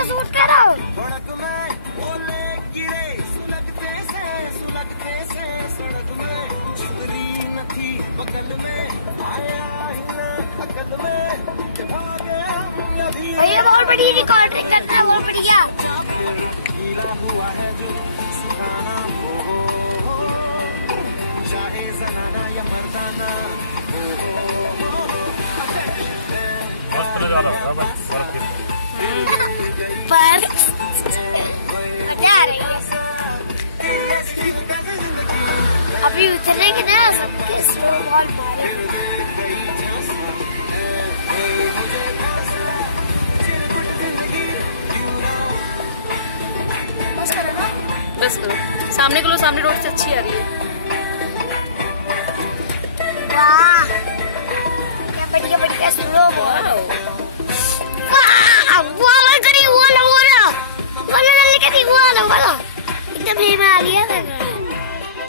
Suit करो। ये बहुत बड़ी रिकॉर्डिंग करता है, बहुत बढ़िया। पर अभी उतरेंगे ना सबके स्नोबॉल बस करो, सामने को लो, सामने रोड से अच्छी आ रही है। वाह क्या बढ़िया बढ़िया स्नोबॉल। वाला वाला वाला वाला वाला एकदम आ रही है।